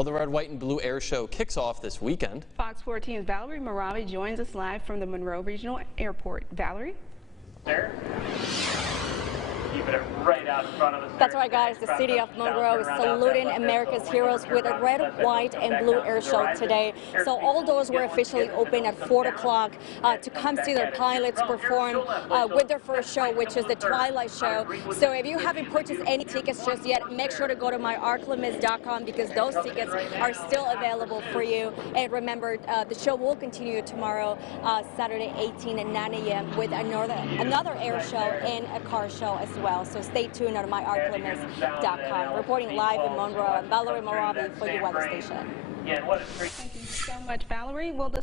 Well, the Red, White, and Blue Air Show kicks off this weekend. Fox 14's Valerie Moravi joins us live from the Monroe Regional Airport. Valerie? Sir? Keeping it right out in front of us. That's right, guys. The city of Monroe is saluting America's heroes with a red, white, and blue air show today. So all doors were officially open at 4 o'clock to come see their pilots perform with their first show, which is the Twilight Show. So if you haven't purchased any tickets just yet, make sure to go to myarclimis.com because those tickets are still available for you. And remember, the show will continue tomorrow, Saturday 18 at 9 a.m. with another air show and a car show as well. So stay tuned on myarclimis.com. Reporting live in Monroe, I'm Valerie Moravi for your weather station. Thank you so much, Valerie. Well,